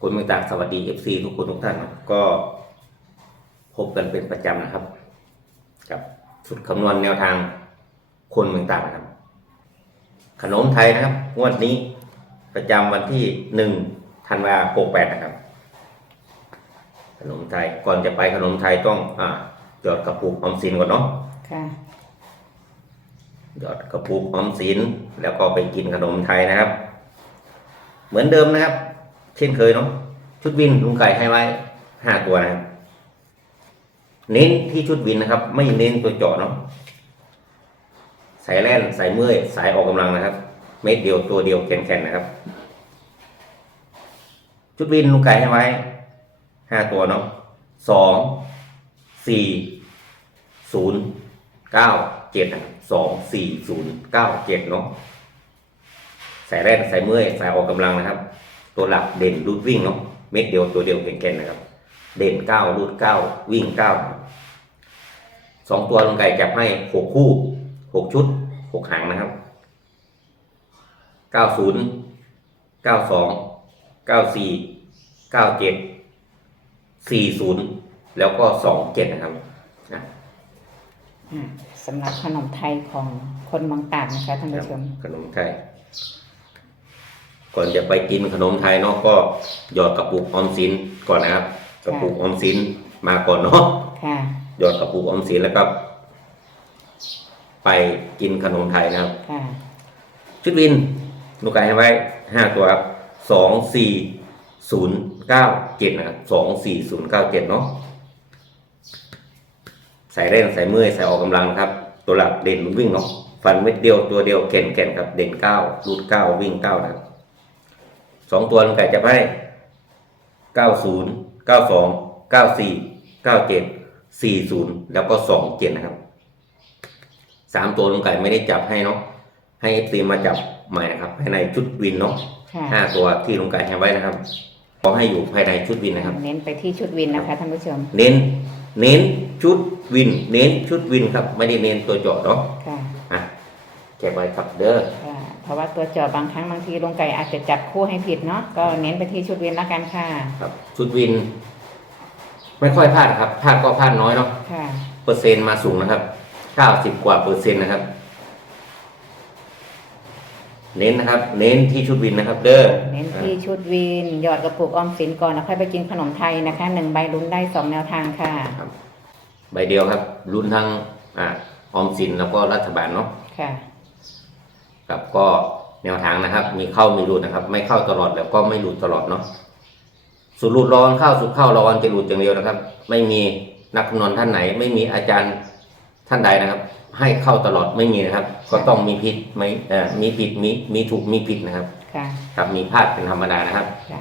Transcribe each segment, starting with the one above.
คนเมืองตากสวัสดี FC ทุกคนทุกท่านนะก็พบกันเป็นประจำนะครับ กับสุดคำนวณแนวทางคนเมืองตากนะครับ ขนมไทยนะครับงวดนี้ประจำวันที่หนึ่งธันวาคมแปดนะครับ ขนมไทยก่อนจะไปขนมไทยต้องอ่าหยอดกระปุกออมสินก่อนเนาะค่ะหยอดกระปุกออมสินแล้วก็ไปกินขนมไทยนะครับ เหมือนเดิมนะครับ เช่นเคยเนาะชุดวินลุงไก่ให้ไว้ห้าตัวนะครับเน้นที่ชุดวินนะครับ ไม่เน้นตัวเจาะเนาะสายแล่นสายเมื่อยสายออกกำลังนะครับ เม็ดเดียวตัวเดียวแข็งๆนะครับ ชุดวินลุงไก่ให้ไว้ห้าตัวเนาะสองสี่ศูนย์เก้าเจ็ดสองสี่ศูนย์เก้าเจ็ดเนาะสายแรกสายเมื่อยสายออกกำลังนะครับ ตัวหลักเด่นรูดวิ่งเนาะเม็ดเดียวตัวเดียวแข็งๆนะครับ เด่นเก้ารูดเก้าวิ่งเก้าสองตัวลงไก่จับให้หกคู่หกชุดหกหางนะครับเก้าศูนย์เก้าสองเก้าสี่เก้าเจ็ดสี่ศูนย์แล้วก็สองเจ็ดนะครับนะอ่าสำหรับขนมไทยของคนเมืองตากนะคะท่านผู้ชมขนมไทย ก่อนจะไปกินขนมไทยเนาะก็หยอดกระปุกออมสินก่อนนะครับ กระปุกออมสินมาก่อนเนาะค่ะหยอดกระปุกออมสินแล้วก็ไปกินขนมไทยนะครับ ค่ะชุดวินลูกไก่ให้ไว้ห้าตัวครับสองสี่ศูนย์เก้าเจ็ดนะครับสองสี่ศูนย์เก้าเจ็ดเนาะใส่เร่งใส่เมื่อยใส่ออกกำลังนะครับ ตัวหลักเด่นวิ่งเนาะฟันเม็ดเดียวตัวเดียวเก่นเก่นครับ เด่นเก้ารูดเก้าวิ่งเก้านะครับ สองตัวลูกไก่จะให้เก้าศูนย์เก้าสองเก้าสี่เก้าเจ็ดสี่ศูนย์แล้วก็สองเจ็ดนะครับสามตัวลุงไก่ไม่ได้จับให้เนาะให้เอฟซีมาจับใหม่นะครับภายในชุดวินเนาะค่ะห้าตัวที่ลุงไก่ให้ไว้นะครับขอให้อยู่ภายในชุดวินนะครับ เน้นไปที่ชุดวินนะคะท่านผู้ชม เน้น เน้นชุดวิน เน้นชุดวินครับ ไม่ได้เน้นตัวเจาะเนาะค่ะอะเก็บไว้ครับเด้อค่ะ เพราะว่าตัวจอบางครั้งบางทีลงไก่อาจจะจับคู่ให้ผิดเนาะก็เน้นไปที่ชุดวินละกันค่ะ ครับชุดวิน ไม่ค่อยพลาดครับพลาดก็พลาดน้อยเนาะค่ะ เปอร์เซ็นต์มาสูงนะครับเก้าสิบกว่าเปอร์เซ็นต์นะครับ เน้นนะครับ เน้นที่ชุดวินนะครับ เด้อเน้นที่ชุดวินหยอดกระปุกออมสินก่อนแล้วค่อยไปกินขนมไทยนะคะหนึ่งใบลุ้นได้สองแนวทางค่ะ ครับ ใบเดียวครับรุ่นทั้งอ่าออมสินแล้วก็รัฐบาลเนาะค่ะ ครับก็แนวทางนะครับ มีเข้ามีหลุดนะครับ ไม่เข้าตลอดแล้วก็ไม่หลุดตลอดเนาะสุดหลุดร้อนเข้าสุดเข้าร้อนจะหลุดอย่างเดียวนะครับ ไม่มีนักคำนวณท่านไหน ไม่มีอาจารย์ท่านใดนะครับ ให้เข้าตลอดไม่มีนะครับ ก็ต้องมีผิดไม่เอ่อมีผิดมีมีถูกมีผิดนะครับค่ะ ครับมีพลาดเป็นธรรมดานะครับ ค่ะ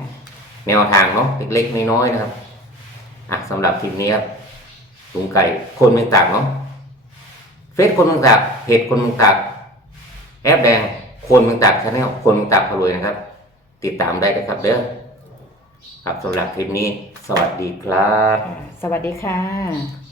แนวทางเนาะเล็กๆน้อยๆนะครับอะสำหรับคลิปนี้ครับลุงไก่คนเมืองตากเนาะเฟซคนเมืองตากเพจคนเมืองตาก แอปแดงคนเมืองตากชาแนลคนเมืองตากพารวยนะครับ ติดตามได้นะครับเด้อครับสำหรับคลิปนี้ สวัสดีครับ สวัสดีค่ะ